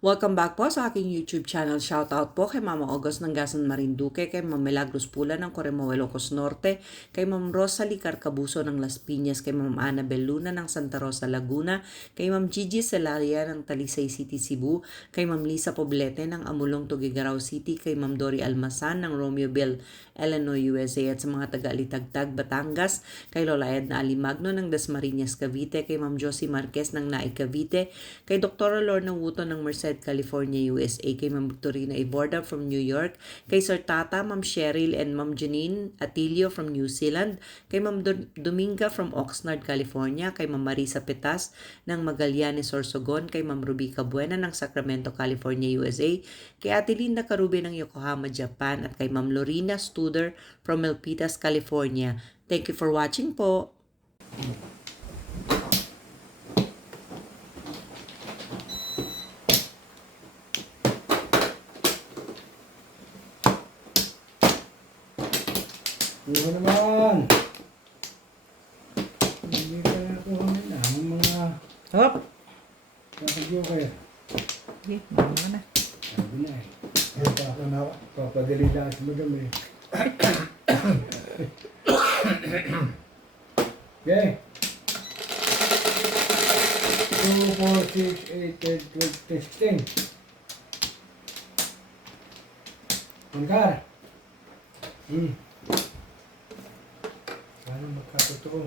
Welcome back po sa aking YouTube channel. Shoutout po kay Mama August ng Gasan Marinduque, kay Ma'am Milagros Pula ng Coremoa, Ilocos Norte, kay Ma'am Rosalie Carcabuso ng Las Piñas, kay Ma'am Annabel Luna ng Santa Rosa, Laguna, kay Ma'am Gigi Celaria ng Talisay City, Cebu, kay Ma'am Lisa Poblete ng Amulong, Tuguegarao City, kay Ma'am Dory Almasan ng Romeoville, Illinois, USA, at sa mga taga-Alitagtag, Batangas, kay Lola Edna Alimagno ng Dasmariñas, Cavite, kay Ma'am Josie Marquez ng Naik, Cavite, kay Dr. Lorna Wuto ng Merced, California, USA, kay Ma'am Victorina Iborda from New York, kay Sir Tata, Ma'am Cheryl and Ma'am Janine Atilio from New Zealand, kay Ma'am Dominga from Oxnard, California, kay Ma'am Marisa Petas ng Magallanes, Sorsogon, kay Ma'am Rubica Buena ng Sacramento, California, USA, kay Ate Linda Carube ng Yokohama, Japan, at kay Ma'am Lorena Studer from Milpitas, California. Thank you for watching po. Ano naman? Hindi ka na ako na ang mga Hop! nakagyo kayo. Okay, mama na. Sabi na eh. Kaya pa ako na papadalilaan sa madami. Okay. 2, 4, 6, 8, 10, 12, 15. Angkar. Paano magkatotoo?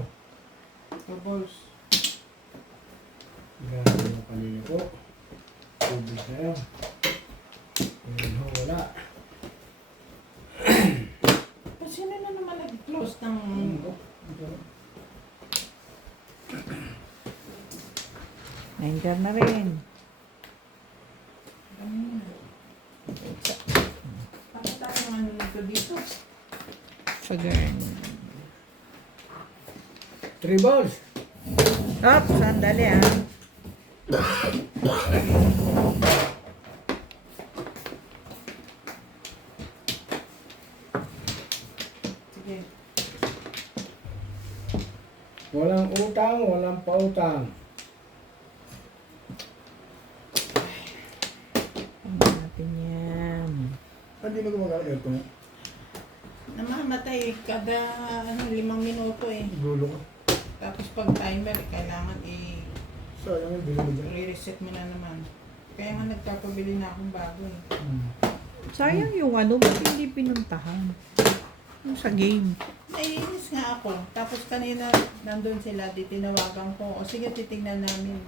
Tapos, Gano'n mo kanina po. Tubig na yun. Ngayon ho, wala. sino na naman nag-close ng... Nandiyan na rin. Ano tayo ano nito dito? Sagern. 3 balls. Hop! Sandali ah. Sige. Walang utang, walang pautang. Ano natin yan? Hindi mo gumagana aircon yan? Namamatay kada 5 minuto eh. Gulo ka. Tapos pag timer, kailangan Sayang yung bili mo dyan. i-reset mo na naman. Kaya nga nagpapabili na akong bago eh. Sayang yung ano, ba't hindi pinuntahan? Yung sa game. Naiinis nga ako. Tapos kanina nandun sila, di tinawagan ko. O sige, titignan namin.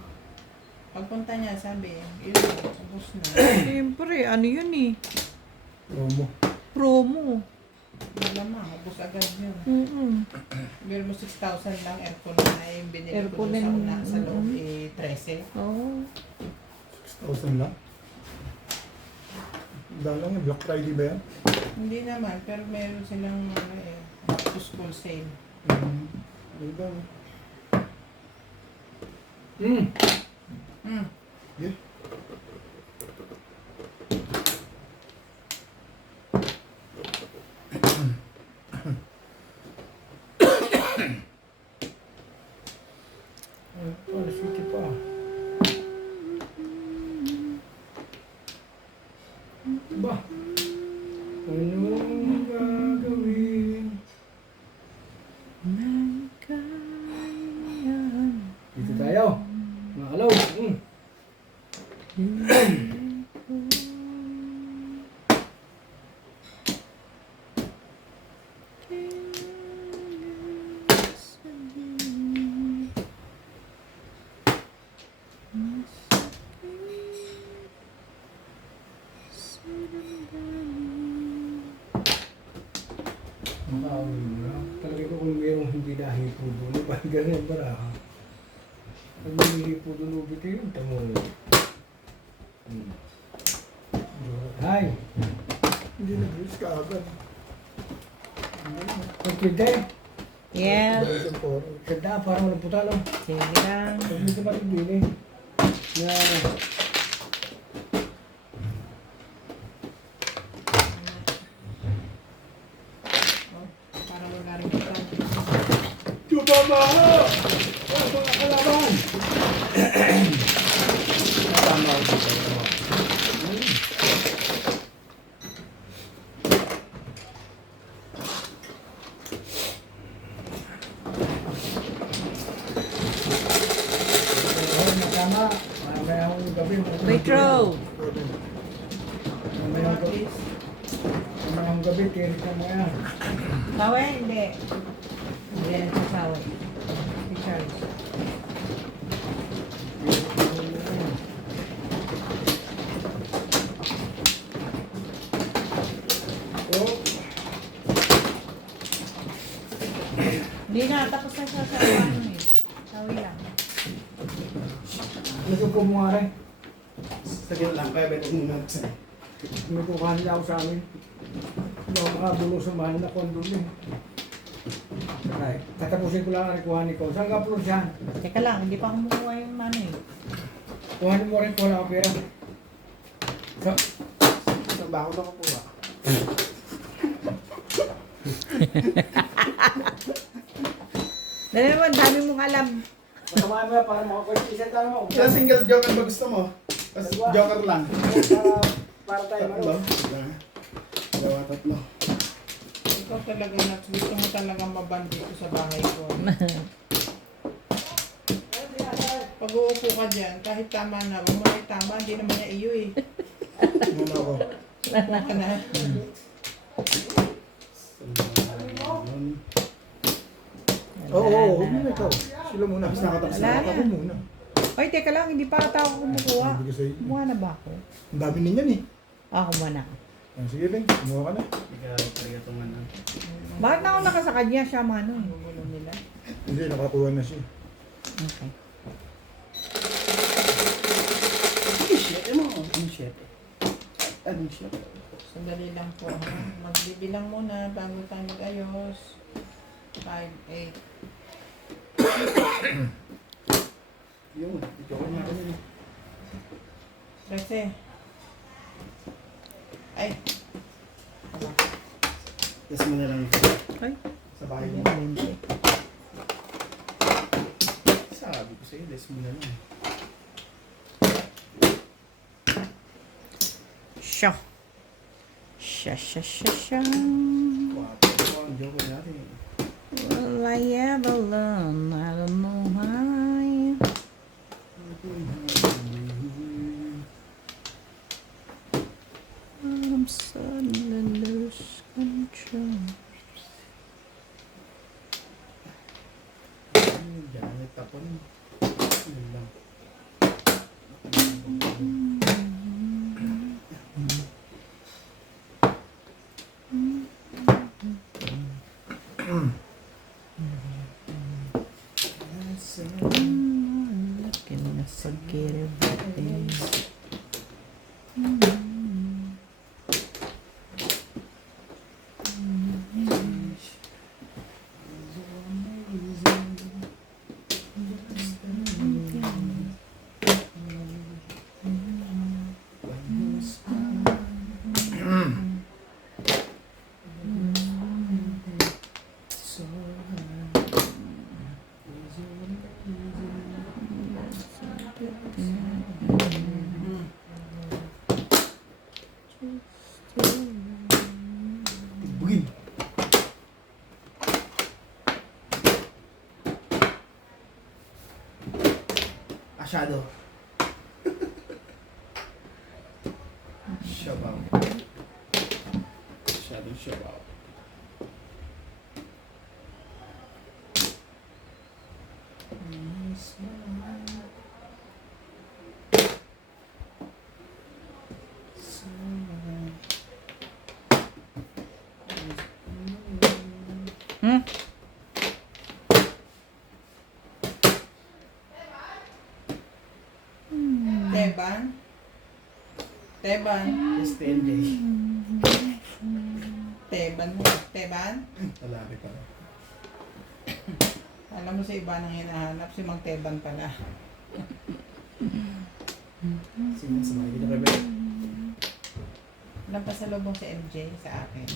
Pagpunta niya, sabi, yun, ubos na. Siyempre, ano yun eh? Promo. Promo. Malamang, ubos agad yun. Pero mo 6,000 lang aircon na yung binili ko Aircon doon sa din, una sa loob, 13. Oh. 6,000 lang. Dalang yung Black Friday ba yan? Hindi naman, pero meron silang back to school sale. Ano ba? Yeah. Para city pa. Ba? Anong gagawin? Dito tayo. Mga kalaw. Talaga ko kung mayroong hindi nahipo doon, parang ganyan para. Pag nahihipo doon, ubit yun, tamo. Hi! Hindi nag-risk ka agad. Pagkita eh. Yeah. Ganda, parang walang puta lang. Sige lang. Pag hindi ka pa rin din eh. Na... Para wala rin kita. Tama! Mga kalaban! Tama ako dito. Retro! Mamayang gabi, mamayang gabi, tirik na mo yan. Sawe? Hindi. Hindi yan sa sawe. Si Charles. Tirik na mo yan. Oh, Hindi na, tapos na siya sa ano eh. Sawe lang. ano ko kumare? Saglit lang, kaya beto muna ako sa'yo. May kukuhan niya ako sa amin. Hindi ako makabulong sa mahal na kondo niya. Ay, katapusin ko lang ang kuhanin ko. Saan ka pulo siya? Teka lang, hindi pa kumukuha yung ano eh. Kuhanin mo rin ko lang ang pera. So, Sa bako na ko po ba? Dali naman, dami mong alam. masamahan mo yan para makakwestisan tayo mo. Kaya single joker ba gusto mo? Tapos joker lang. Para tayo Tatlo. maro. Dalawa, tatlo. Ikaw talaga, gusto mo talaga maband dito sa bahay ko. Pag uupo ka dyan, kahit tama na, huwag mo na tama, hindi naman niya iyo eh. Muna ako. Wala ka na. Oo, huwag muna ikaw. Sila muna. Tapos nakatapos Wala na na. ako muna. Ay, teka lang, hindi pa ata ako kumukuha. Hindi ko sa'yo. Kumuha na ba ako? Ang dami ninyan eh. Kumuha na. Sige, Ben. Kumuha ka na. Bakit na ako nakasakad niya siya, mano? Gugulo nila. Hindi, nakakuha na siya. Okay. Ano shit? Ano shit? Ano shit? Sandali lang po. Ha? Magbibilang muna bago tayo mag-ayos. 5, 8. Yun, joker na kami. 13. Ay. Yes mo na lang. Ay. Sa bahay mo. Hindi. Sabi ko sa'yo, yes mo na lang. Siya. Siya. Wapo ko ang joker natin eh. Will I ever learn? I don't know why. I'm suddenly lose control. Gamit tapon. Yun lang. Looking to forget everything. Bugin. Shadow. Shabaw. Shadow shabaw. Hmm? Teban? Teban? STNJ. Teban mo. Teban? Lalaki pa. Alam mo sa iba nang hinahanap, si Mang Teban pala. Sino sa mga ginagawa? Ilang pasalubong si MJ sa akin.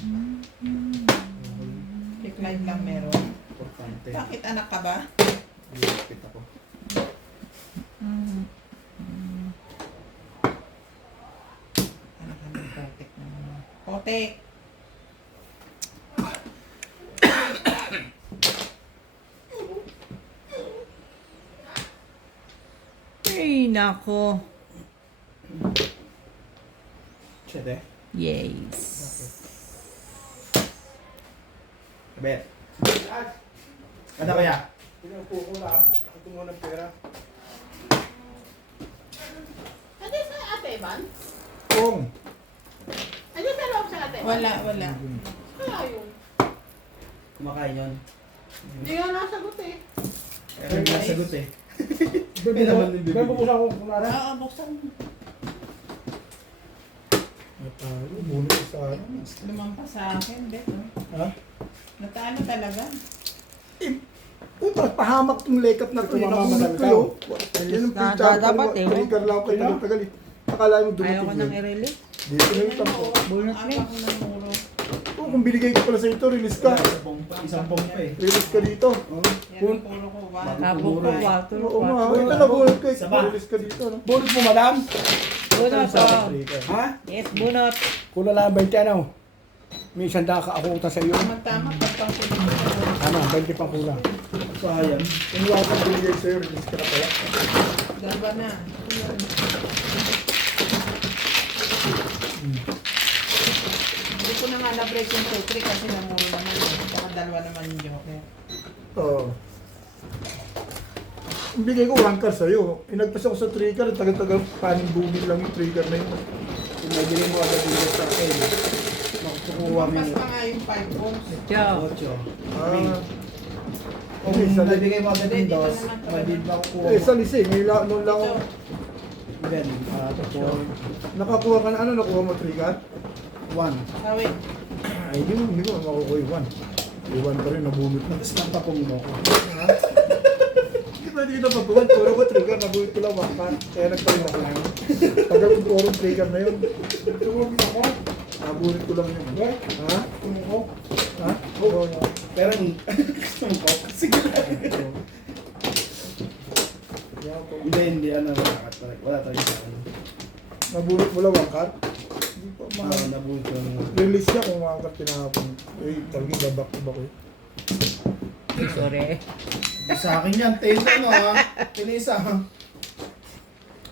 Decline lang meron. Importante. Bakit anak ka ba? Lapit ako. Anak ka ng Kotek naman. Kotek! Ay, nako. Siyete. Yes. Bet. Ano kaya? Pinupo ko lang at ako mo ng pera. Ano sa ate, Evan? Kung, Ano sa loob sa ate? Wala. Kaya yun. Kumakain yun. Hindi nga nasagot eh. Kaya may nasagot eh. bebe naman yung bibig. bebe ko sa ako kunwari. Oo, buksan mo. Natalo, bunot sa ano. Lumampas sa akin, Bet. Oh. Ha? Natalo talaga. Puta, pahamak tong lekap na to. Ito, Yung mama, nabunot ko madami yun. Yan ang pinta. dapat eh, oh. Trigger lang kayo tagal-tagal eh. Akala mo dumating Ayaw ko nang yun. i-release. Dito na yung tampo. Bunot Ang na apa ko ng muro. Oh, kung binigay ko pala sa ito, release ka. Isang pong pa eh. Release ka dito. Yan ang puro ko. Tapos ko, water. Oo nga, ito na bunot ka. Isa pa. Release ka dito. No? Bonus mo, madam? Bunot, oh. Ha? Yes, bunot. Kula lang 20 ano? May isang daka ako utas sa iyo. Tama, pagpang Ano, 20 pang kulang. Sayang. Kung wala kang binigay sa'yo, release ka na pala. Dalawa na. Hindi ko na nga na-break yung 2-3 kasi namuro naman. Baka dalawa naman yung joker. Oo. Ang bigay ko 1 car sa'yo. Inagpas ako sa 3 car, tagal-tagal paning bumil lang yung 3 car na yun. Kung nabili mo agad yung sa akin, makukuha mo Lumampas yung pa nga yung 5 balls. Ciao. 8. Ah. Kung Okay, sa nabigay mo agad yung Hindi pa dos, naman talaga. mabid ba kukuha eh, mo? sa lisi, may noon lang ako. Ben, kukuha mo. Nakakuha ka na ano, nakuha mo 3 car? 1. Sabi, Ay, hindi ko makukuha yung 1. Yung 1 pa rin, nabunot na. Tapos nagpapong mo ko. Ha? Hindi pwede kita pagkuhan. Puro ko 3 car, nabunot ko lang 1 car. Kaya nagpalit ako lang. Tagal ko puro 3 car na yun. Tumulong ako. Nabunot ko lang yun. Ha? Kumuko. Ha? Oo. Pero gusto mo ko? Sige lang. Hindi, ano, wala talaga sa akin. Nabunot mo lang 1 car? Hindi pa Oo, nabulit ko ng Release niya kung 1 car tinahapon. Eh, talagang babak to ba ko eh. Sorry. Sa akin yan, tail ano ha? Pinisa ha?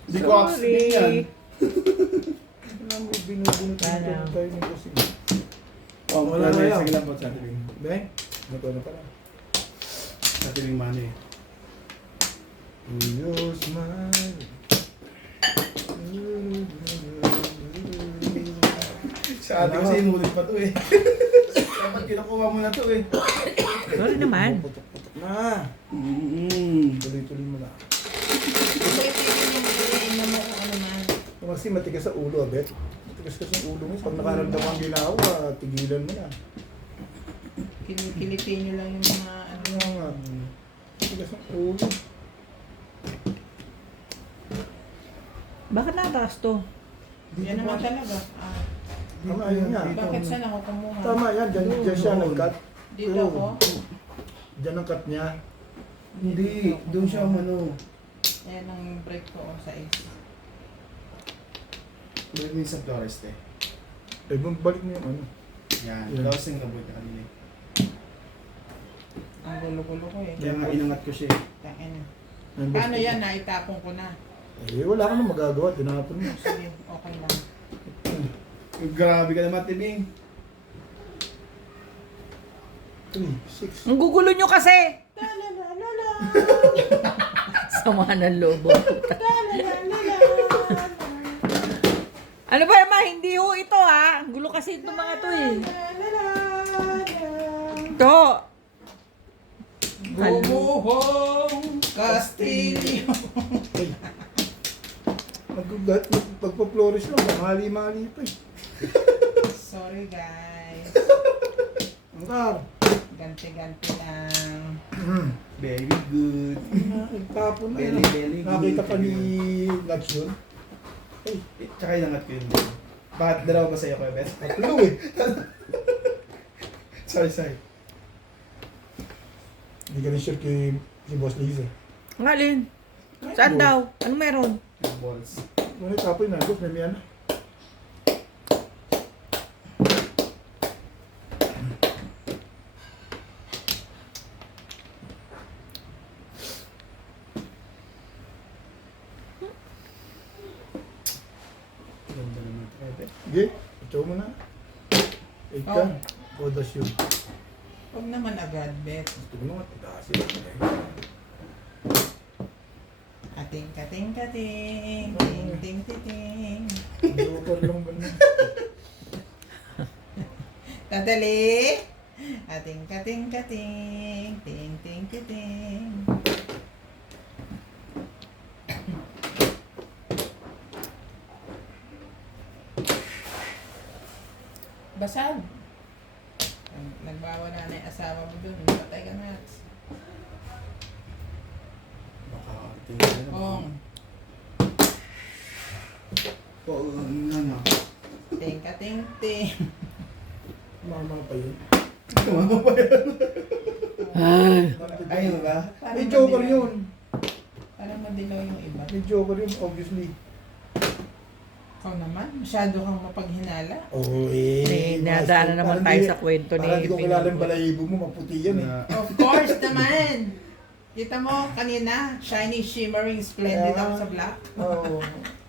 Hindi ko accident yan. Alam mo, binubunot Wala. yung tayo ng kusing. Oh, Wala wala na na yan. Sige lang po sa tibing. Ben? Ano pa na pala? Sa tibing money. You smile. Sa atin kasi inulit pa to eh. Dapat kinukuha mo na to eh. Sorry naman. Putok-putok na. Tuloy-tuloy mo na. ito yung mo kung ano man. Kasi matigas sa ulo, abet. Matigas kasi ang ulo mo. Pag nakaramdam ang ginawa, tigilan mo na. Kilipin nyo lang yung mga ano. Ano nga. Matigas ang ulo. Bakit nataas to? Yan naman talaga. Ah, Tama, yun nga. bakit saan ako kumuha? Tama yan, dyan siya nag-cut. Dito ako? Dyan ang cut niya. Hindi, doon siya ano. Ayan ang break ko sa is. Balik mo yung sa Flores eh. Eh, balik mo yung ano. Yan, Yan. tapos yung nabulit na kanina eh. Ang gulo-gulo ko eh. Kaya nga inangat ko siya eh. Tangina. Ang Paano basta- yan? Naitapon ko na. Eh, wala ka na magagawa. Tinapon mo. Sige, okay lang. Grabe ka naman, Tibing. 3, 6. Ang gugulo nyo kasi! Lalalala. Sama ng lobo. Lalalala. Ano ba naman? Hindi ho ito ha. Ang gulo kasi itong mga to eh. Ito. Bumuhong Castillo. Pagpa-flores lang, mali-mali pa eh. Sorry guys. Ang car. Ganti-ganti lang. Very good. Tapon na Belly, yun. belly. Nakita pa ni good. Labs yun. Tsaka inangat ko yun. Bakit dalawa ba sa'yo, Kuya Ben? Tatlo eh. Sorry. Hindi ka rin sure kay si Boss Liz eh. Ngalin. Saan daw? Anong meron? Balls. Ano yung tapoy na? Boss, may ano? Ganda naman, Kuya Ben. Sige, ito mo na. 8 ka. Oh. Odas yun. Huwag naman agad, Bet. Gusto mo naman, titaas yun. Kating, kating, kating. Ting, ting, ting, ting. Joker lang ba na? Dadali. Ating, kating, kating. Ting, ting, ting, ting. Basag. Nagbawa na yung asawa mo dun. Patay ka na. Baka tingnan na. Kong. Oo, ano. Ting, kating, ting. Mama pa yun. Tumama pa yan. Ayun ba? May joker yun. Parang madilaw yung iba. May joker yun, obviously. Ikaw naman, masyado kang mapaghinala. Oo eh. May nadaanan naman tayo sa kwento ni Parang di ko kilala yung Pinagod. balahibo mo, maputi yan eh. Of course naman! Kita mo, kanina, shiny, shimmering, splendid Kaya- ako sa black. Oo.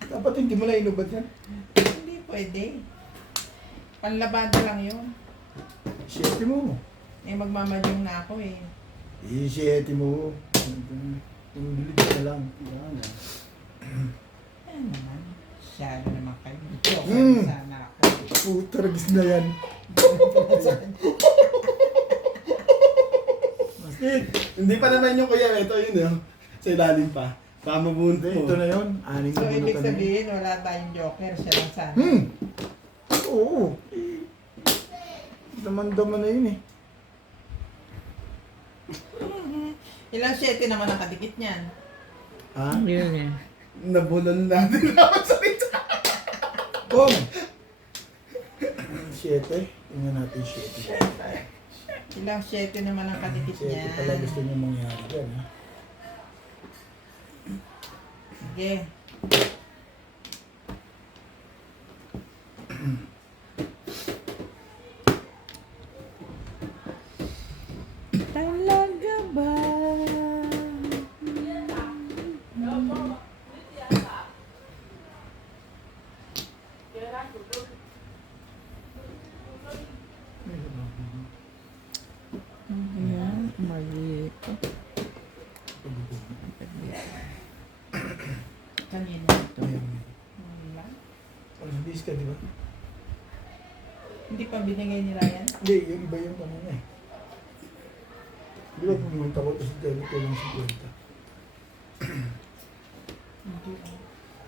Dapat hindi mo na inubad yan. Hindi pwede. Panlabada lang yun. Siyete mo. Eh, magmamadyong na ako eh. Siyete mo. Tumbilid ka na lang. Yan ah. Ano naman, masyado naman kayo. Joke Mm. sana ako. Puta, ragis na yan. Mastik. Hindi pa naman yung kuya, ito yun eh. Sa ilalim pa. Pamabunto. Ito na yun. Aning So, na ibig bunutan na yun. sabihin, wala tayong joker. Siya lang sana. Oo. Daman-daman na yun eh. Ilang 7 naman ang kadikit niyan. Ha? Yun eh. Nabulon natin naman sa ito. Bom! Siyete. Tingnan natin siyete. Ilang 7 naman ang kadikit Siyete niyan. pala gusto niya mangyari dyan. Ha? Sige. Talaga ba? Ayan, mali ito. Kanina. Ayan. Wala. Alas 10 ka, di ba? Hindi pa binigay ni Ryan? Hindi, yung iba yung kanina eh. Di ba pumunta ko tapos dahil ito lang 50. Hindi.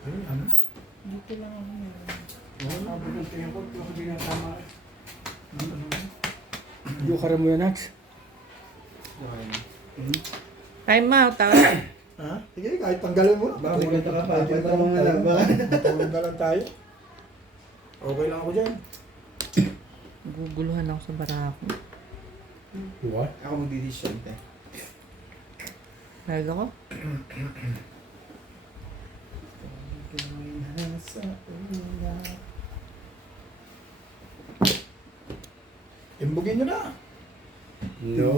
Ay, ano na? Dito lang ako meron. Joker mo yan, Ax. Time out, ah. Ha? Sige, kahit tanggalin mo. Baka may ganda ka pa. Matulog Pwede mo nga lang. Matulog na lang tayo. Okay lang ako dyan. Guguluhan ako sa barako. What? Ako magdidesisyon eh. Talaga ko? Imbugin nyo na. No.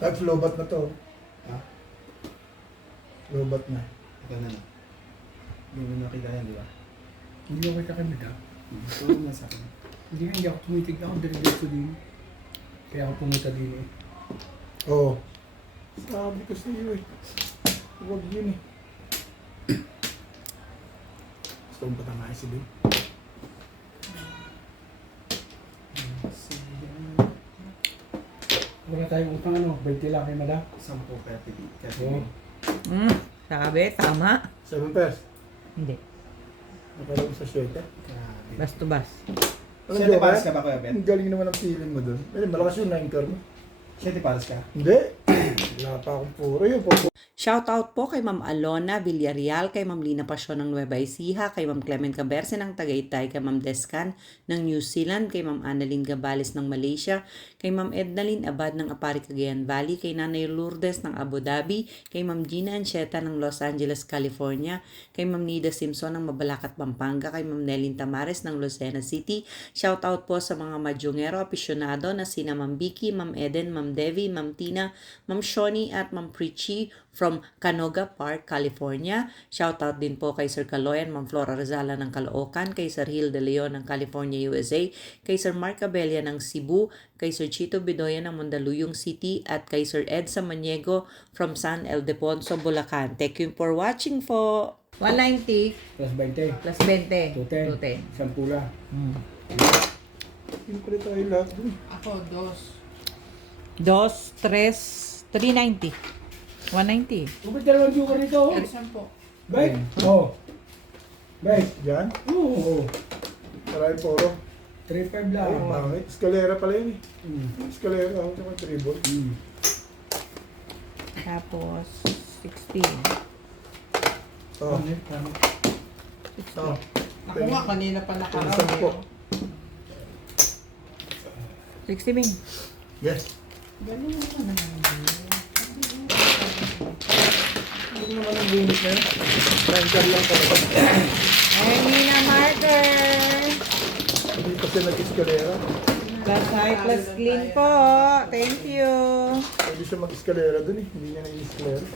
Kahit lobat na to. Ha? Lobat na. Ikaw na lang. Hindi mo nakita yan, di ba? Hindi ako kakamid, ha? Ito na sa akin. Hindi ako tumitig ako, diretso din. Kaya ako pumunta din eh. Oo. Sabi ko sa iyo eh. Huwag yun eh. Gusto kong patamahin si Bill. Wala tayong utang ano, 20 lang kay madam. 10 kati. Oo. Sabi, tama. 7 pairs. Hindi. Nakalagay sa 7. Grabe. Bas to bas. Siyete pares ka ba, Kuya Ben? Ang galing naman ang feeling mo doon. Eh, malakas yung 9 car mo. 7 pares ka? Hindi. Wala pa akong puro yun. Puro. Shoutout po kay Ma'am Alona Villarreal, kay Ma'am Lina Pasyon ng Nueva Ecija, kay Ma'am Clement Caberce ng Tagaytay, kay Ma'am Descan ng New Zealand, kay Ma'am Annalyn Gabales ng Malaysia, kay Ma'am Ednalyn Abad ng Apari Cagayan Valley, kay Nanay Lourdes ng Abu Dhabi, kay Ma'am Gina Ancheta ng Los Angeles, California, kay Ma'am Nida Simpson ng Mabalacat, Pampanga, kay Ma'am Nelin Tamares ng Lucena City. Shoutout po sa mga madyongero apisyonado na sina Ma'am Vicky, Ma'am Eden, Ma'am Devi, Ma'am Tina, Ma'am Shoni at Ma'am Prichi from Canoga Park, California. Shoutout din po kay Sir Caloyan, Ma'am Flora Rizala ng Caloocan, kay Sir Hill de Leon ng California, USA, kay Sir Mark Abella ng Cebu, kay Sir Chito Bedoya ng Mandaluyong City, at kay Sir Ed Samaniego from San Ildefonso, Bulacan. Thank you for watching po. 190 Plus 20. plus 20. 210. 210. Sampula. Siyempre tayo lahat dun. Ako, 2. 2, 3, 390. 190. Bakit dalawang joker nito? Pero 10. Bek? Oo. Bek? Diyan. Oo. Maraming puro. 3-5 Ay, lang. mangit. Eskalera pala yun eh. Eskalera ako sa mga tribol. Tapos 16. Oh. Oh. Ako nga, kanina pa nakarami. 60 Ming. Yes. Ganun naman. Hindi naman ang limit na yun. Nandiyan lang talaga. Ayun na marker. Hindi pa siya nag-eskalera. Plus high, plus clean po. Thank you. Pwede siya mag-eskalera dun eh. Hindi niya na-eskalera.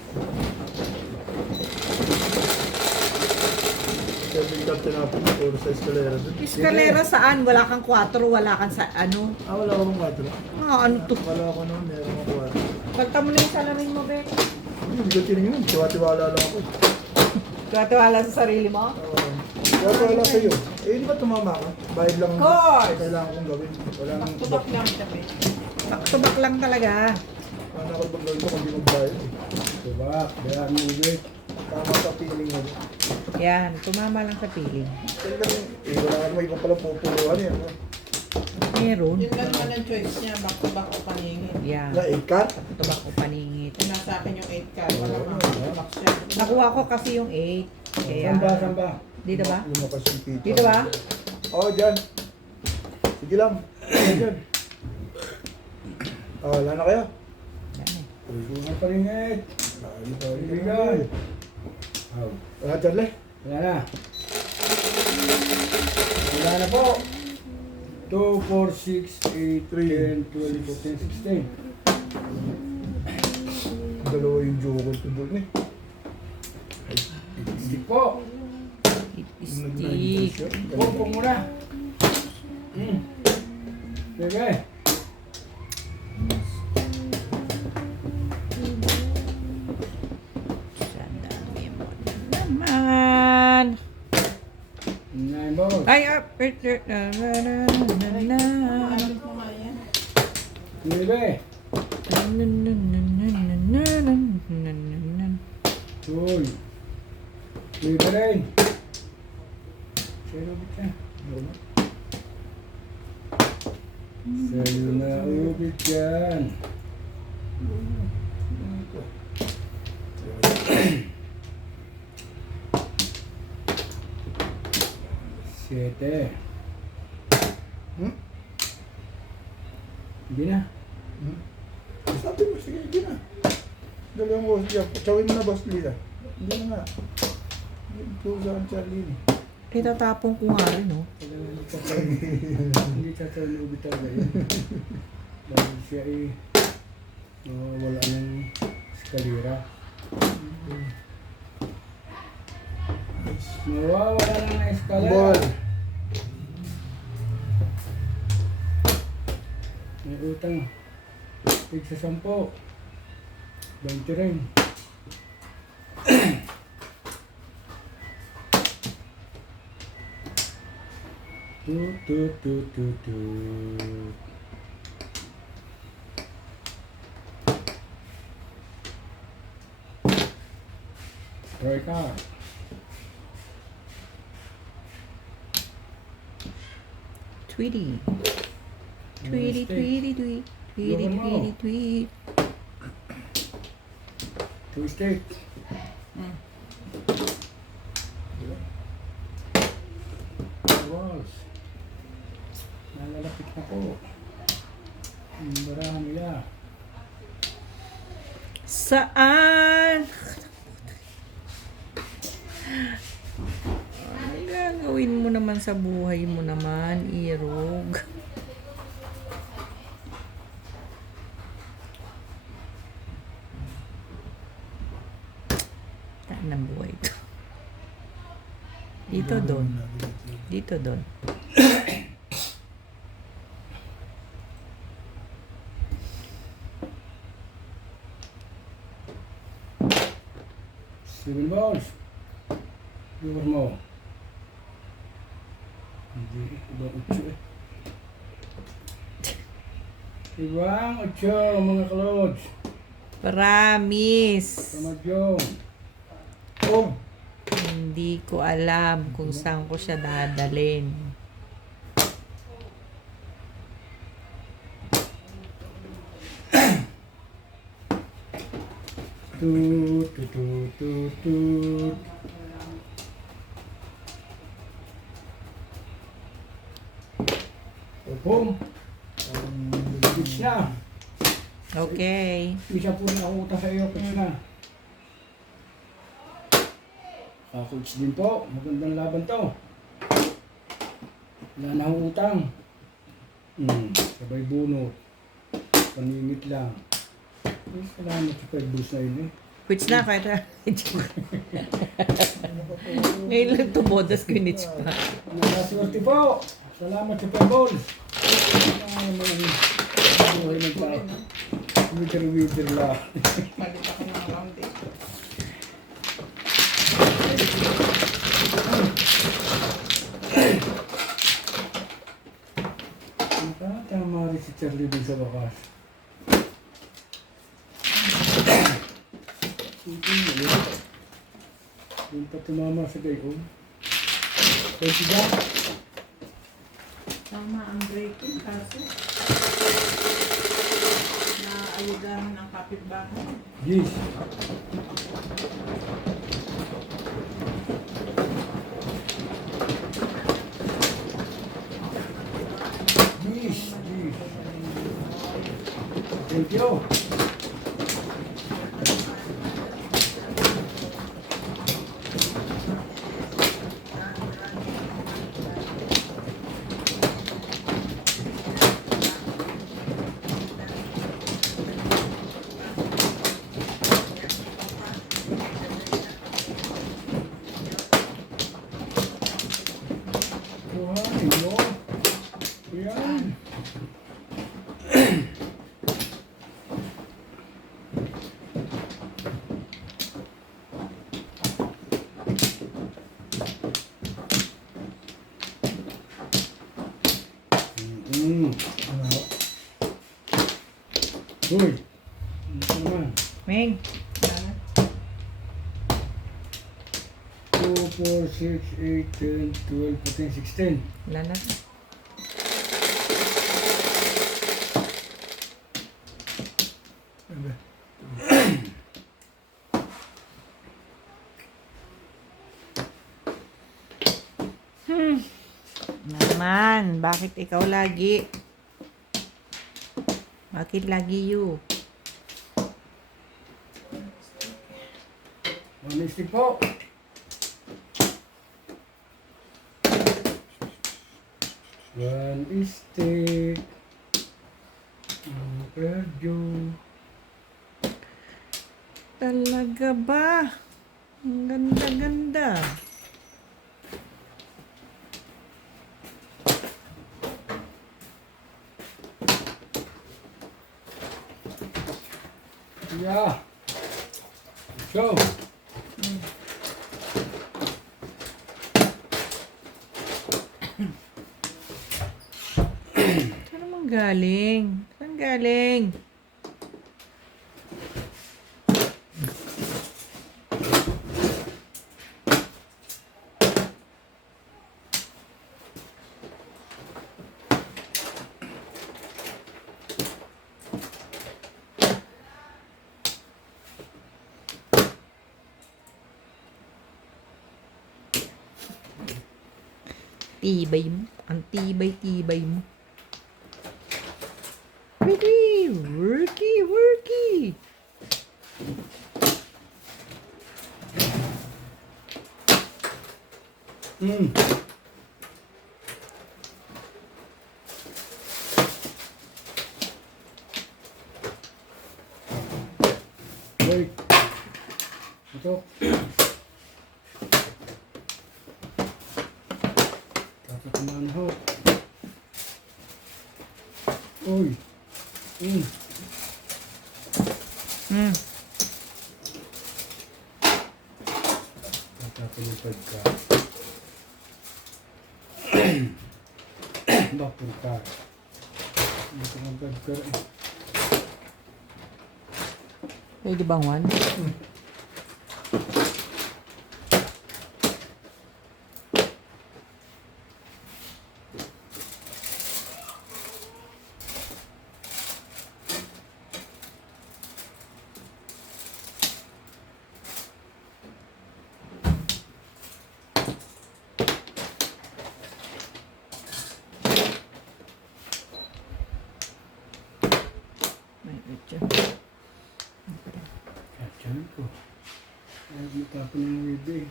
Kaya bigla pinapapuro sa eskalera dun. Eskalera saan? Wala kang 4, wala kang sa ano? Ah, wala akong 4. Ano to? Wala ako noon, meron akong 4. Pagta mo na yung salamin mo, Bek. Hindi ko tinignan. Tiwa-tiwala lang ako eh. Tuwatiwala sa sarili mo? Tiwa-tiwala sa'yo. Eh, hindi ba tumama ka? Bayad lang. Course! Kailangan kong gawin. Wala nang Tubak lang sabi. Tubak lang talaga. Paano ako bang gawin ko kung di magbayad eh. Diba? Bayan mo ulit. Tama sa feeling mo. Yan, tumama lang sa piling. Talagang, eh, wala ka naman ibang pala pupuruhan eh. Ano? Meron. Yun lang naman ang choice niya, back to back o paningin. Yan. Na 8-cut? Tubak o paningit. Kung nasa akin yung 8 card, wala kang tubak siya. Nakuha ko kasi yung 8. Kaya, Samba. dito ba? Lumakas yung pito. Dito ba? Oo, dyan. Sige lang. Dyan. Ah, wala na kayo? Yan eh. Tulungan pa rin eh. Lalo tayo. Ibigay. Oh. Wala dyan le. Wala na. Wala na po. 2, 4, 6, 8, 10, 12, 14, 16. Dalawa yung joker ko doon eh. Hindi po. Stick. Po muna. Sige. Sandali mo naman. Ngayon po. Ay, Ano mo nga yan? Sige. Uy. Sige rin. Sino ba siya? Sa'yo na ubit yan. Siyete. Hindi na. Sabi mo, sige, hindi na. Dalawang boss dyan. Tsawin mo na boss Lila. Hindi na nga. Hindi ko saan Charlie. Itatapon ko nga rin, no? Hindi tatawin ubit talaga yun. Dahil siya ay wala ng eskalera. Nawawala na ng eskalera. Ball. May utang. Tig sa 10. 20 rin. Tu. Roy ka. Tweety. Tweety, tweety, tweet. Tweety, tweety, tweet. 2 steak. Mm. Balls. Nalalapit na po. Marami na. Saan? Ano gagawin mo naman sa buhay mo naman, Irog? Saan ang buhay ito? Dito doon. Dito doon. Seven balls. Iwan mo. Hindi, ibang 8 eh. Ibang 8 mga kalods. Promise. Kamadyong. Oh! Hindi ko alam kung saan ko siya dadalhin. Tut, tut, tut, tut, tut. Oh, boom! Pitch na. Okay. Isa po rin ako utang sa iyo, pitch na. Coach din po, magandang laban to. Wala na akong utang. Sabay bunot. Paningit lang. Salamat sa 5 bulls na yun eh. Quits na kahit ngayon lang tumodas quinits pa. Nakaswerte po. Salamat sa 5 bulls. Buhay ng tao. Wither lang. Palit ako ng round eh. Tama rin si Charlie dun sa bakas. Yung pa tumama sa gayon. Pwede ba? Tama ang breaking kaso. Naayudahan ng kapitbahay. Yes. Yes. Thank you. Kuhanin mo. Yan. Uy. Ano naman? Meng, 2, 4, 6, 8, 10, 12, 14, 16. wala na. Naman, bakit ikaw lagi? Bakit lagi you? Honesty po. One stick. Radyo. Talaga ba? Ang ganda-ganda. Yeah. Go. Saan naman galing? Saan galing? tibay mo. Ang tibay-tibay mo. Worky! Worky! Worky! Hmm. Wait. Ito. Tatakumaan ho. Uy. Hmm. Tatakulupad ka. Bakit ka? Hindi ko magkagkar eh. Pwede bang one? May picture. Kachan ko. Ayaw matapon ng wibi.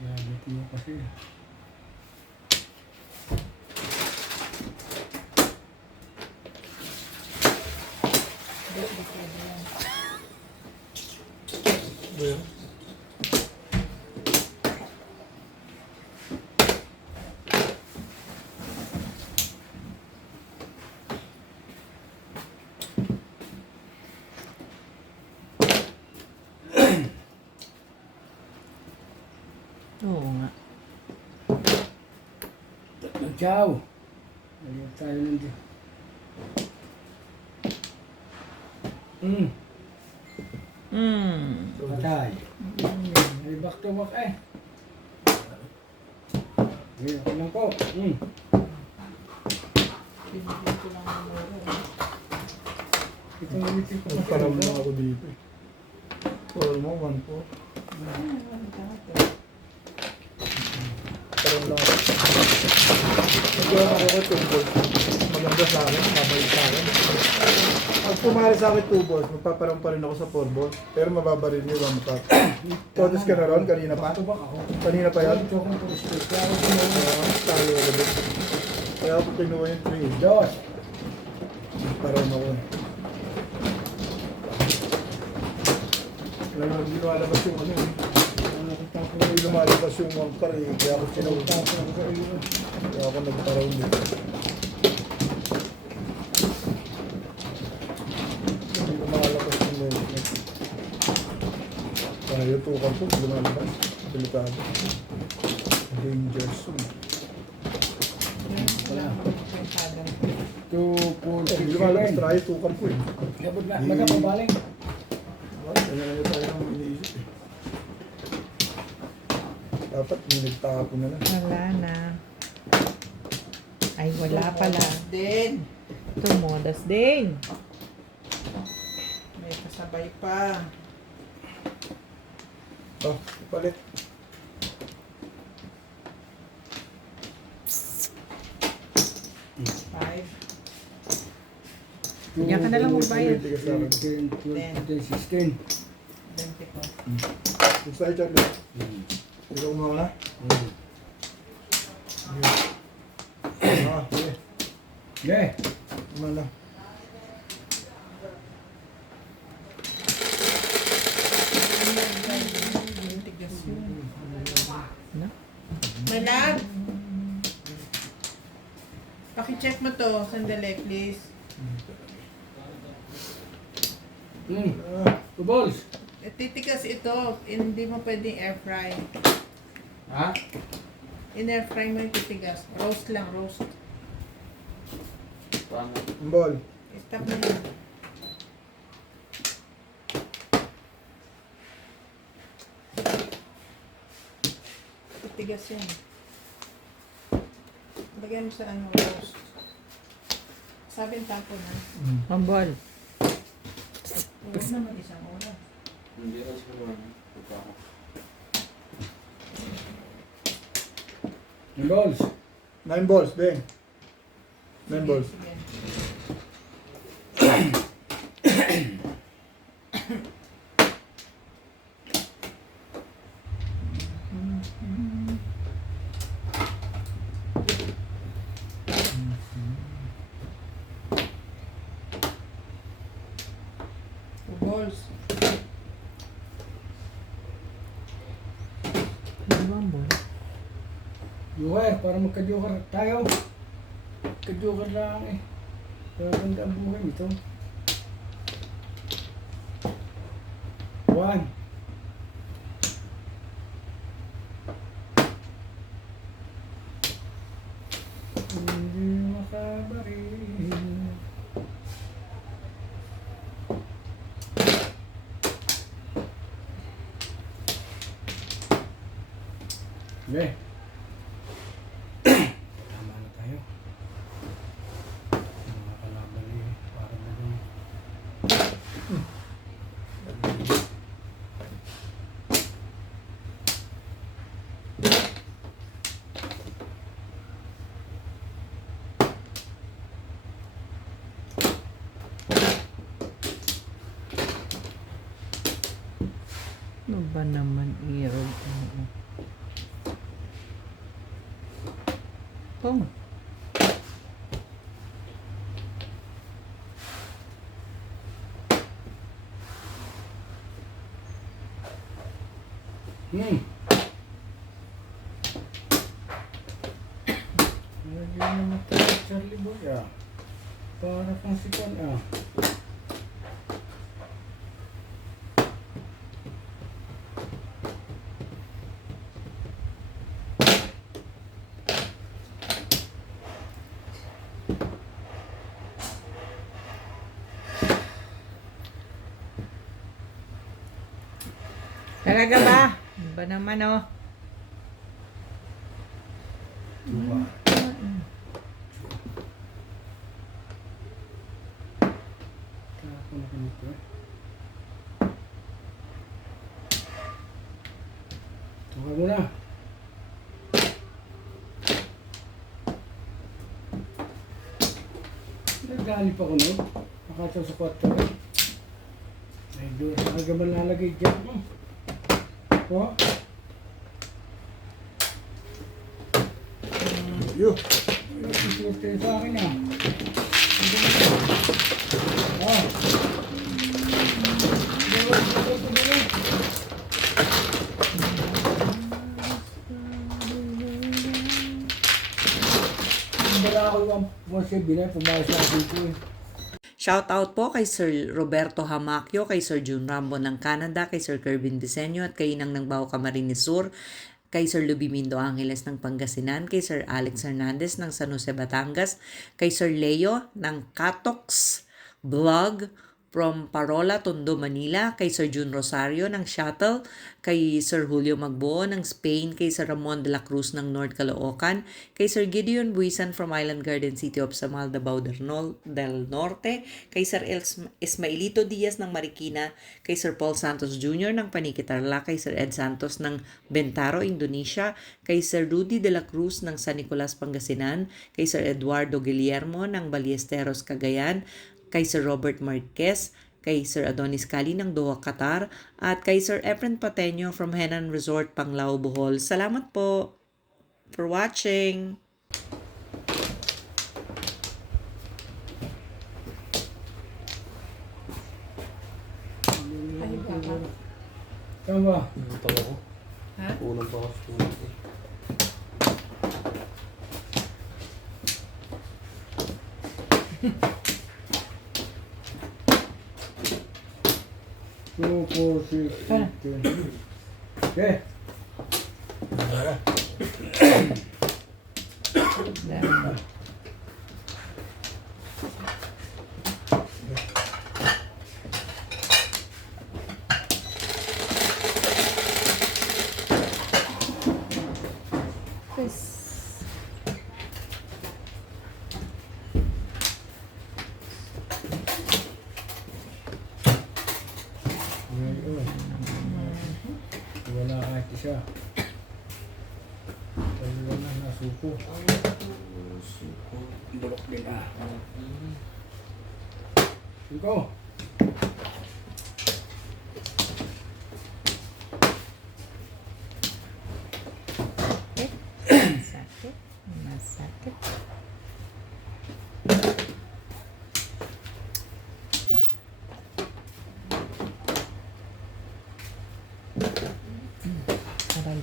Gamit mo kasi. Ba yun? Oo nga. Tatlong chow. Ayaw tayo nandiyan. Patay. Ay, back to back eh. Okay, okay lang po. Binigyan ko lang ng muro. Ito ang ulitin ko. Nagparam lang ako dito eh. Total mo, 1-4. Parang lang ako. Nagparam ako kay 2 balls. Maganda sa akin, mabait sa akin. Pag pumari sa akin 2 balls, magpaparam pa rin ako sa 4 balls. Pero mababa rin yung 1 pack. Todos ka na ron, kanina pa. Back to back ako. Kanina pa yan. Ito kong puro straight. Kaya ako kinuha. Talo ako din. Kaya ako kinuha yung 3. Diyos. Parang ako eh. Wala nang lumalabas yung ano eh. Hindi lumalabas yung wangkar eh. Kaya ako kinuha. Kaya ako nagparaw din. Hindi lumalabas yung movement. Kaya yung tukang ko, lumalabas. Delikado. Danger zone. Wala akong kwentado. 2, 4, Hindi 6, lumalabas 7. tayo, tukang ko eh. Dapat na, nagkapabaling. Kanya-kanya tayo ang iniisip eh. Dapat nagtapon na lang. Wala na. Ay, wala pala. Din. Tumodas din. May kasabay pa. Oh, palit. Five. Diyan ka na lang magbayad. 10, 12, 13, 16. 20 ko. Gusto tayo, Charlie. Ikaw mo na. Ah, sige. Yeah. Mana. Tigas yun. No? May lag. Paki-check mo to. Sandali, please. Ah, 2 balls. Titigas ito. Hindi mo pwedeng air fry. Ha? In air fry mo yung titigas. Roast lang, roast. ang ball. Stop mo yun. Titigas yun. Lagyan mo sa ano, roast. Sabi yung tapo na. Mambol. Huwag na mag-isang oras. Hindi kasi naman. Yung balls. 9 balls, Beng. 9 balls. Sige. Two balls. Joker, para magka-joker tayo. Magka-joker lang eh. Kaya ganda ang buhay nito. 1. Hindi makabaril. Okay. Tama na tayo. Mga kalaban eh. Para na lang. Ano ba naman i-roll? Oh. Lagyan naman tayo Charlie Boy ah. Para kang sikon ah. Talaga ba? Ano ba naman oh? Diba? Kako na ganito eh. Tuka mo na. Nagganip ako no? Nakataw sa 4 eh. Ay doon, aga man lalagay dyan. Oh. Yo. Ay, sa akin ah. Ah. Wala ako yung 1.7 na pumayos na dito eh. Shoutout po kay Sir Roberto Hamacchio, kay Sir June Rambo ng Canada, kay Sir Kervin Diseño at kay Inang ng Bao Camarines Sur, kay Sir Lubimindo Angeles ng Pangasinan, kay Sir Alex Hernandez ng San Jose, Batangas, kay Sir Leo ng Catox Vlog from Parola, Tondo, Manila, kay Sir June Rosario ng Shuttle, kay Sir Julio Magbuo ng Spain, kay Sir Ramon de la Cruz ng North Caloocan, kay Sir Gideon Buisan from Island Garden City of Samal, Davao del Norte, kay Sir Ismaelito Diaz ng Marikina, kay Sir Paul Santos Jr. ng Paniquitarla, kay Sir Ed Santos ng Bentaro, Indonesia, kay Sir Rudy de la Cruz ng San Nicolas, Pangasinan, kay Sir Eduardo Guillermo ng Ballesteros, Cagayan, kay Sir Robert Marquez, kay Sir Adonis Cali ng Doha, Qatar, at kay Sir Efren Pateño from Henan Resort, Panglao, Bohol. Salamat po for watching! Ay, baka. Tama. Ha? Unang pa ako sumunod eh. Two, 4, 6, 8, 10. Okay. Ngayon. Wala kahit isa. Dalawa na nasusunod. suko. Bulok din ah. Suko. Masakit. Masakit. Aray.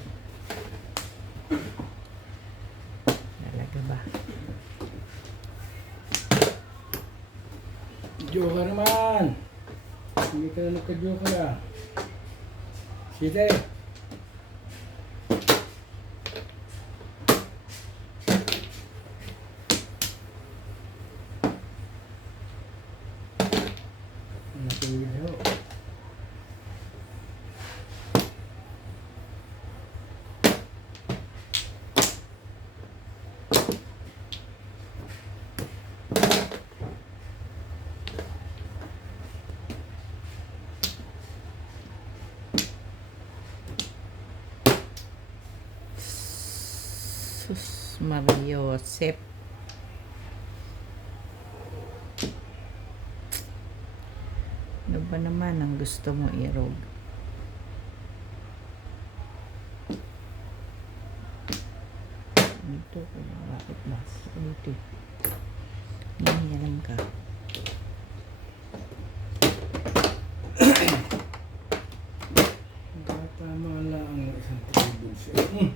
Talaga ba? Joker naman. Hindi ka na nagka-joker ah. Site. Natuwid ho. Sus Mariosep. Ano ba naman ang gusto mo, Irog? Dito ko na. Bakit ba? Dito. Hindi alam ka. Tama lang ang isang table siya.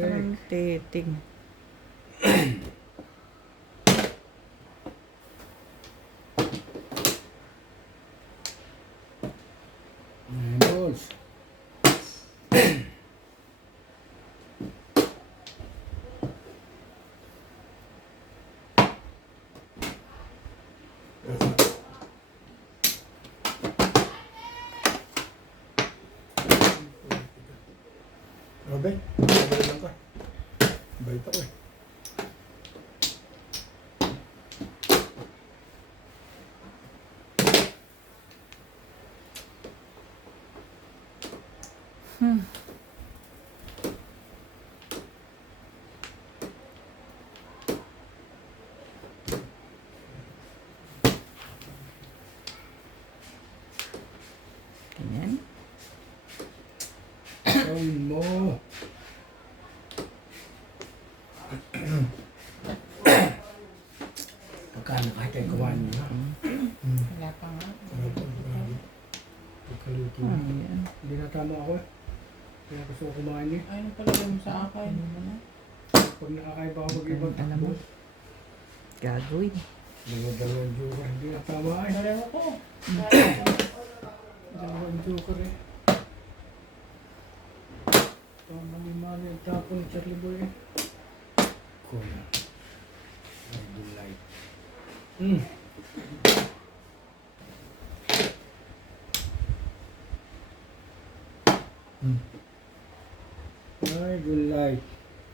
Ang titing. Balls. Abe, babalik lang ka. Bait ako eh. Ganyan. Gawin mo. Pagkano kahit ay gawan niya. Wala pa nga. Pagkaluto. Ayan. Hindi na tama ako eh. Kaya gusto ko kumain eh. Ayun pala yung sa akin. Pag nakakaiba ako mag-ibang Alam mo. takbo. Gagawin. Dalawang joker. Hindi na tama eh. Pareho ko. Dalawang joker eh. Mali-mali ang tapo ni Charlie Boy eh. Kuya. Ay, gulay. Ay, gulay.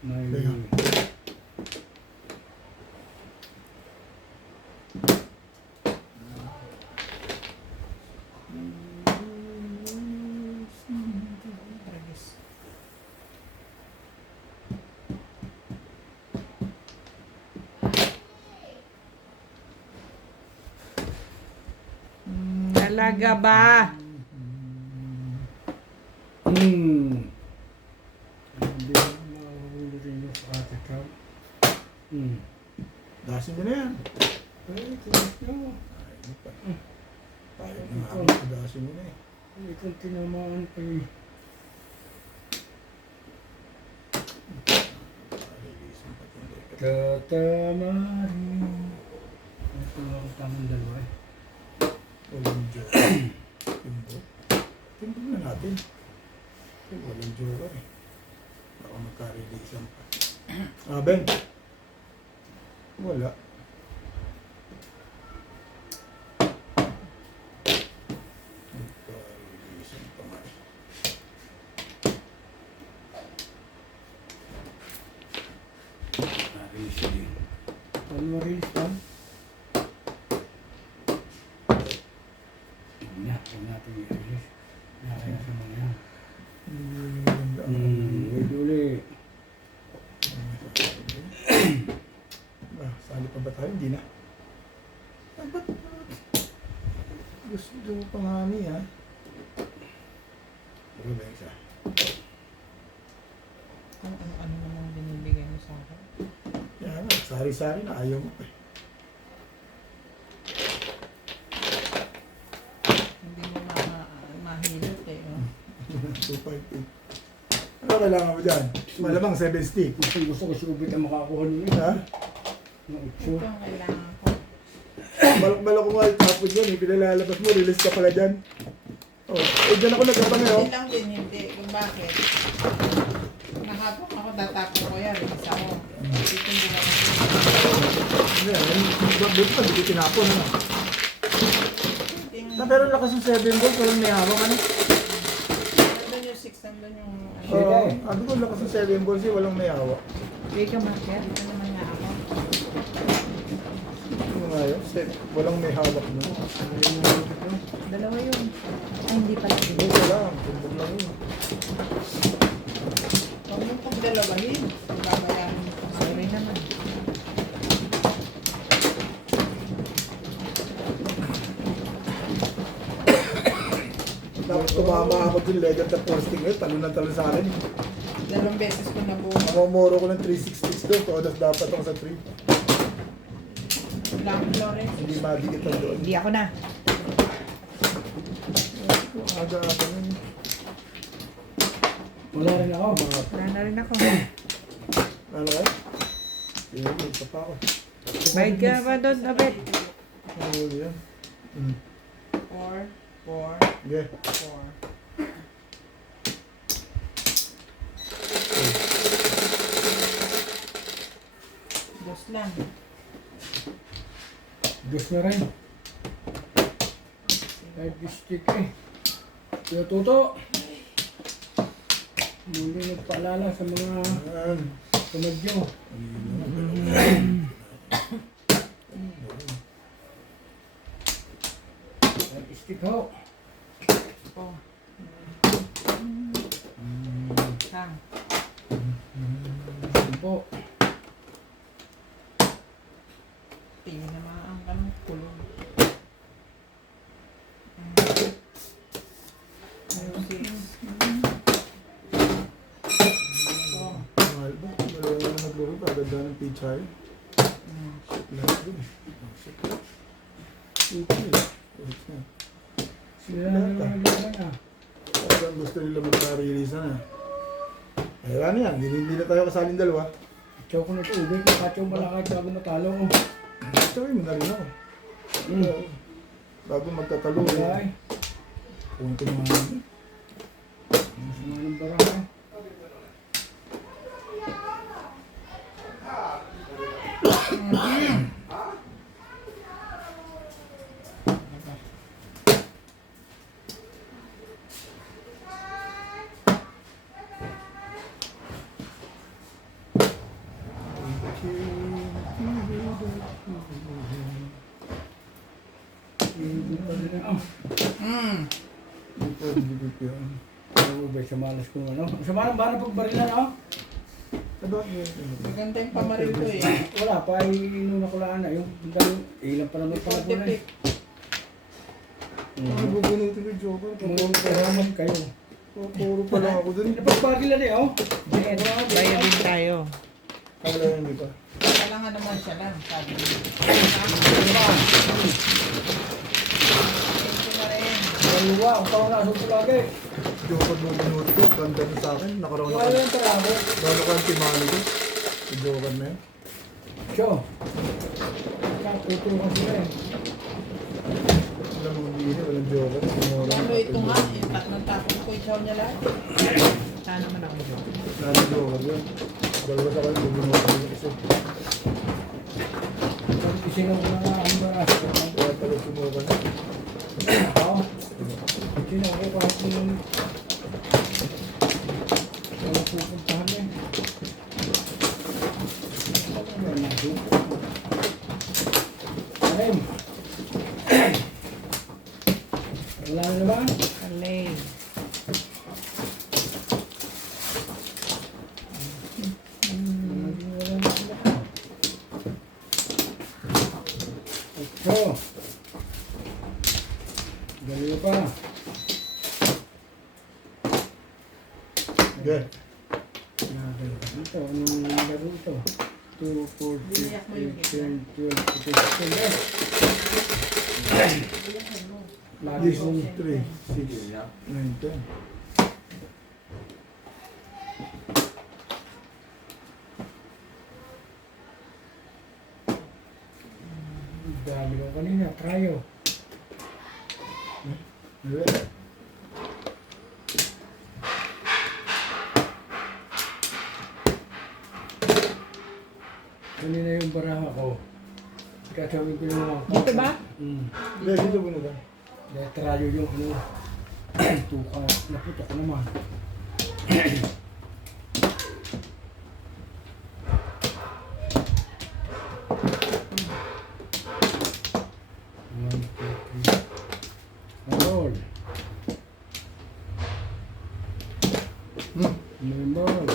May Kaya. Talaga ba? Hindi mahuli rin yung sa ate Carl. Dasin nyo na yan. Ay, tinis nyo. Ay, ano pa. Tayo na nga. Dasin nyo na eh. Ay, kung tinamaan pa eh. Release pa ito. Tatama rin. Ito lang ang tamang dalawa eh. Walang joke. Timbol. Timbol na natin. Walang joke eh. Baka magka-release pa. Ben. Wala. Magka-release pa nga eh. Narilis din. Ano marilis pa? Huwag natin i-release. Nakaya sa mga yan. Wait ulit. Sali pa ba tayo? Hindi na. Ba't? Gusto pa nga niya. Ano ba isa? Ano namang binibigay mo sa akin? Yan, sari-sari na ayaw mo pa eh. Hindi mo mahilot eh. Oh. 258. Ano kailangan mo dyan? Malamang 7 stick. Gusto ko si Ubit ang makakuha nyo eh. Ha? Ng Ito 8. ang kailangan ko. Balak-balak ko nga tapos yun eh. Pinalalabas mo, release ka pala dyan. Oh, dyan ako nagkatanga oh. Hindi lang din, hindi. Kung bakit? Nakapok ako, tatapon ko yan. Isa ko. Dito hindi ako. Yan, buti pa, hindi ko tinapon. Ano? Ting- Na, pero lakas yung 7 balls, walang may hawak ano? Nandun yung 6, nandun yung... Oo, ano ko lakas yung 7 balls eh, walang may hawak. Wait ka marker, dito naman nga ako. Ano nga yun? Walang may hawak no? Dalawa yun. Ay, hindi pala. Hindi ko lang, tumbog lang yun. Huwag mo pag dalawahin. Babayaran mo pa. Sorry naman. Tapos tumama ako dun, legend at posting ngayon, talo na talo sa akin. 2 beses ko nabuha. Mamomoro ko ng 366 doon, todas dapat ako sa 3. Black Flores. Hindi madigitan doon. Hindi ako na. Aga-aga nun. Wala rin ako. Wala na rin ako. Ano kayo? Sige, isa pa ako. Bayad ka ba doon, Abet? Ano yan? 4, 4, Sige. 4. Dos lang. Diyos na rin. Kahit stick eh. Kaya Tuto. Muli nagpaalala sa mga Yan. tumadyo. Kahit stick ho. Oh. Hang. Yan po. Tingin na mga ang ganun kulong. Mahal ba? Dalawa na naglaro, kaganda ng pichay. Shit lahat dun eh. Shit. Okay. Ulit na. Sila na naman na. Parang gusto nila magka-release na. Kaya ano yan, hindi na tayo kasaling dalawa. Chow ko na ito. Ubay ko. Kachow malakad bago matalo ko. Tsaka mo na rin ako. Bago magtatalo. Ay. Punto naman. Mas mga ng barangay. Ubay sa malas ko ano. Sa malas ba na pagbarilan ako? Maganda yung pamaril ko eh. Wala pa. Inom na ko lang na. Yung ilan pa naman pala po na eh. Ano bubunutin ko yung joker? Mga karaman kayo. Puro pa lang ako dun. Napagbagilan eh oh. Bayad din tayo. Kala hindi pa. Wala Kaya nga naman siya lang, sabi niya. Dalawa. Thank you na rin. Dalawa. Ang taon na asupo lagi. Joker mo binunod ko. Ganda na sa akin. Nakaroon Yung ako. ano yung tarabo? Lalo ka ang timali ko. Si Joker na yun. Siyo. Tutulungan sila eh. Alam mo, hindi walang Joker. Mura. Lalo ito nga, nagtapon ko isaw niya lahat. Sana naman ako dyan. Lalo Joker yun. Dalawa sa kayo, binunod ko yung isa. Isingaw ko na nga ang baras. Kaya pala sumukan na. Oo. Isingaw ko kahit nung wala pupuntahan eh. Wala na suko. Alim. Wala na ba? Alay. Wala na ba? Ito. Dalawa pa. Okay. Ito, anong laro ito? 2, 4, 6, 8, 10, 12, 14, 15. Lagi This kong 3, 6, 9, 10. dami ko kanina, tryo. Hindi. Kanina yung baraha ko. Kasawin ko yung mga Dito ba? Hindi, dito mo na ba? Dahil tryo yung ano. Tuka, naputok naman. One, two, three. Roll. Member.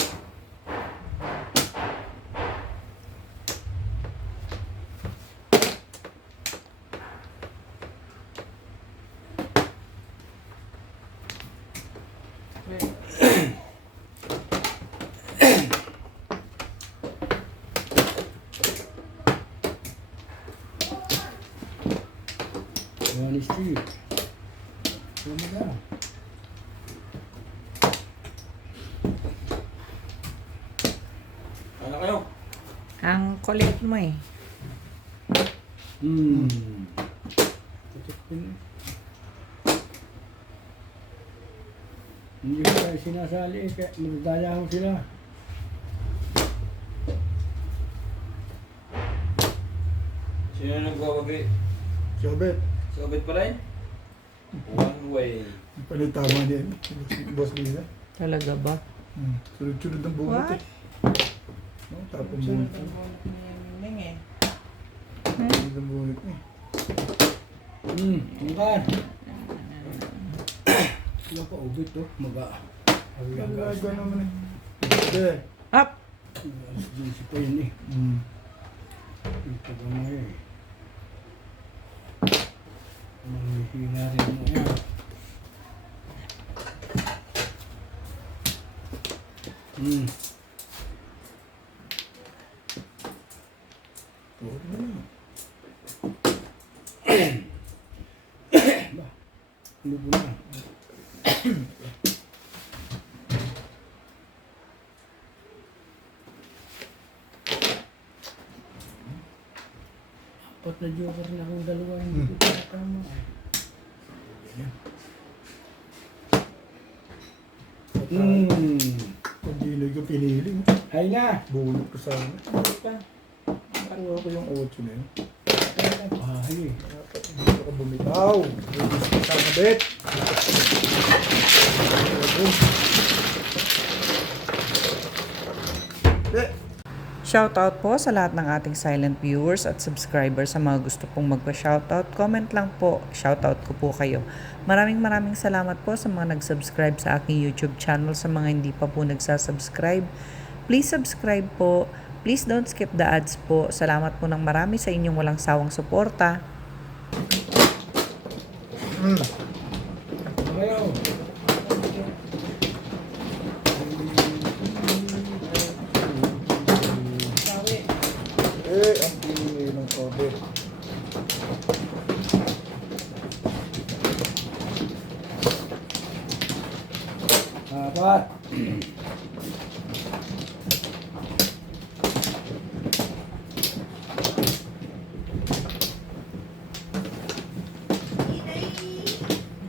One is three. Ano na? Ano kayo? Ang kulit mo eh. Putik din. Hindi ko tayo sinasali eh, kaya magdaya ko sila. Sino nagwawagi? Sobet. Sobit pa rin? One way. Palitama niya. Boss Lina. Talaga ba? Sunod-sunod ng bungot What? eh. No, tapong Sunod bungot. ang bunot ni Ming eh. Sunod ng bungot niya. Tungkan. Sila pa ubit to, maga. Talaga naman eh. Hindi. Up! Alas 10 pa yun eh. Ito ba mo eh. Manghihina rin mo yan. Ba, lubo na. Apat na joker na akong dalawa, hindi ko pa tama. Pag-gilay ko pinili. Hay na! Bungot ko sana. Ano pa? Kuha ko yung 8 na yun. Bahay eh. Dapat hindi ako bumitaw. Release ko sa kabit. Shoutout po sa lahat ng ating silent viewers at subscribers. Sa mga gusto pong magpa-shoutout, comment lang po. Shoutout ko po kayo. Maraming salamat po sa mga nag-subscribe sa aking YouTube channel. Sa mga hindi pa po nagsasubscribe, please subscribe po. Please don't skip the ads po. Salamat po ng marami sa inyong walang sawang suporta. Ayaw. Sawi. order. Apat.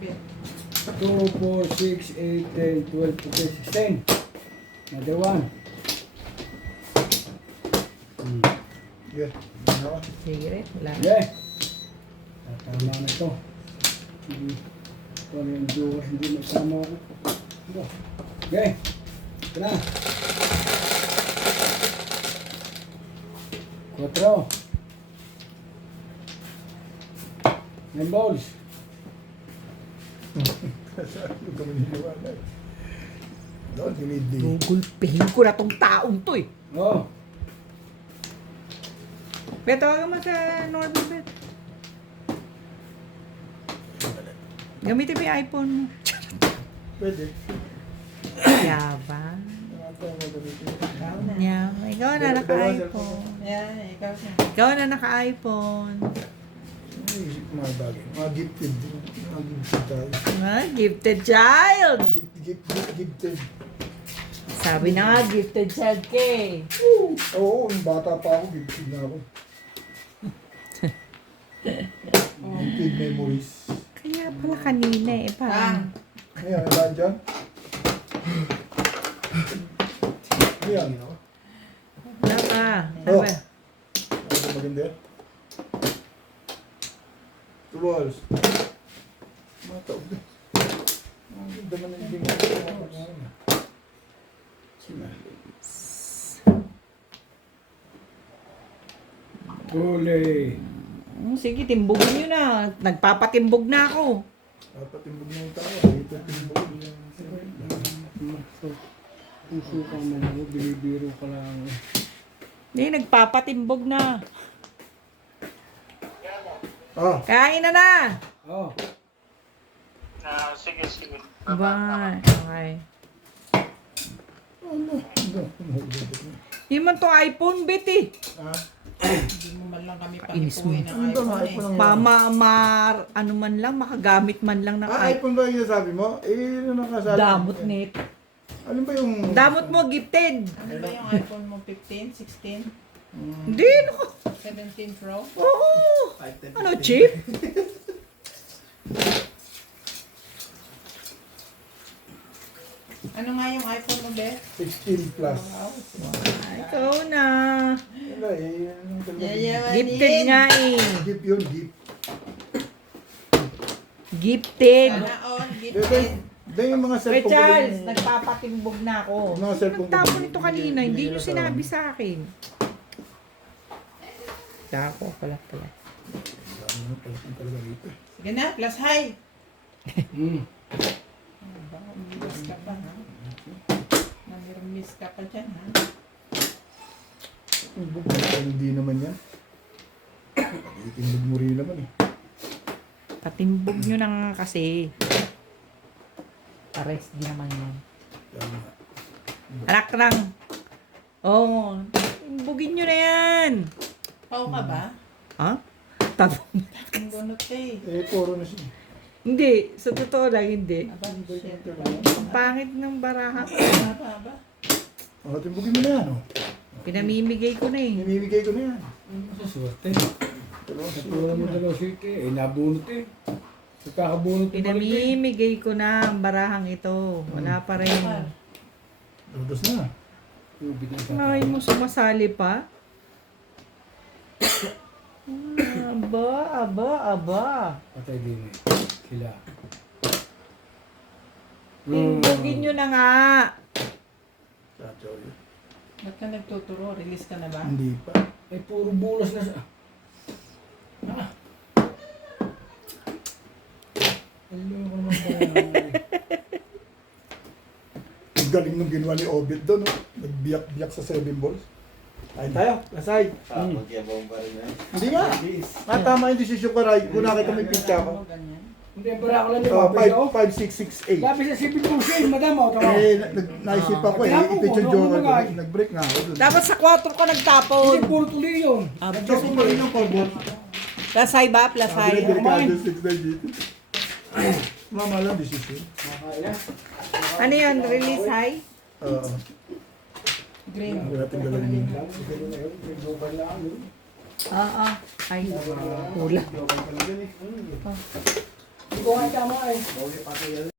Bet. 2, 4, 6, 8, 10, 12, 14, 16. Another one. Sige. Ano ka? Sige rin, wala. Okay. Tama na ito. Hindi. Kung ano yung viewers, hindi masama ako. Ito. Okay. Ito na. 4. 9 balls. Huwag ka maniniwala. Doon, dinidi. Gugulpihin ko na tong taong to eh. Oh. Beto, tawagan mo sa Norman, Bet. Gamitin mo yung iPhone mo. Pwede. Yabang. Ito ang gagamitin. Ikaw na. Yabang. Ikaw na Dalawa naka-iPhone. Yan, ikaw na. Ikaw na naka-iPhone. Naisip ko mga bagay. Mga gifted. Mga gifted tayo. Ah, gifted child. Gifted. Sabi na nga, gifted child ka eh. Oo, yung bata pa ako, gifted na ako. Gifted memories. Kaya pala kanina eh. Parang, Ayan, ilan dyan? Ayan. wala ka. Oh. Sabi, Ano maganda yan? 2 balls. Mga taog na. Ang ganda naman yung binigay. Huli. sige, timbugin nyo na. Nagpapatimbog na ako. Dapat timbog na yung tao. Ito timbog. Puso ka man ako, binibiro ka lang. Hindi, nagpapatimbog na. Ah, Kain na na. Oh. Sige, sige. Bye. Okay. ano? Hindi man to iPhone, Bet eh. Ah, Hindi mo man lang kami Kainis mo. pangipuin ng Ano ba, iPhone iPhone eh. ang- Ano man lang, makagamit man lang ng iPhone. iPhone ba yung sabi mo? Eh, ano nakasabi? Damot net. Ano ba yung... Damot mo, gifted. Ano ba yung iPhone mo? 15? 16? Hindi, naku. 17 Pro? Oo. Ano, cheap? Ano nga yung iPhone mo, Beth? 16 plus. Ikaw na. Wala eh. Anong ganda? Yayaman Gifted nga eh. Gift yun, gift. Gifted. Sana all, Bebe, gifted. dahil yung mga Kay cellphone ko Charles, din- nagpapatimbog na ako. Mga cellphone ko Nagtapon din- nito kanina, hindi nyo nila sinabi sa- sa akin. Ako pala. Dami na pala talaga dito. Sige na, plus high. Baka umiwas ka pa, ha? Namirmis ka pa dyan, ha? Timbog mo, hindi naman yan. Timbog mo rin naman eh. Patimbog nyo na nga kasi. Pares din naman yan. Tama. Anak lang. Oo. Timbugin nyo na yan. Pau ka ba? Ha? Tabong. Ang gunot ka eh. Eh, puro na siya. Hindi. Sa totoo lang, hindi. Aba, shit. Ang pangit ng baraha. Aba. Oh, timbogin mo na yan, oh. Pinamimigay ko na eh. Namimigay ko na yan. Swerte. Dalawang Napuro mo dalaw siti. Eh, nabunot eh. Nagkakabunot mo balik eh. Pinamimigay ko na ang barahang ito. Wala pa rin. Dos na. Tubig na sa Ay mo sumasali pa? Aba. patay din eh. Sila. Timbugin nyo na nga. Sachaw yun. Ba't ka nagtuturo? Release ka na ba? Hindi pa. Eh, puro bulas na sa... Hello, naman pala. Ang galing nung ginawa ni Obit doon, oh. Nagbiyak-biyak sa 7 balls. Kain tayo, lasay. Magyabaw pa rin na. Hindi nga. Tama yung desisyon ko, Ray. Kung nakita mo yung pizza ko. Ganyan. Hindi, para ako lang ni Oh, Papi. Oh. 5668. Lapis sa sipin mo siya, madam. O, tama. Naisip ako eh, Kaya po, ipicture ano joker ko. magay? Nag-break nga ako dun. Dapat sa 4 ko nagtapon. Hindi, puro tuloy yun. Nag-joke pa rin yung call Plasay ba? Sabi Plasay. na delikado 6 na dito. Mama lang, decision. Makakaya. Ano yun? Release high? Oo. Green. Hindi natin gagawin yun. Global na ano. Ay, hula. Hindi ko nga tama eh.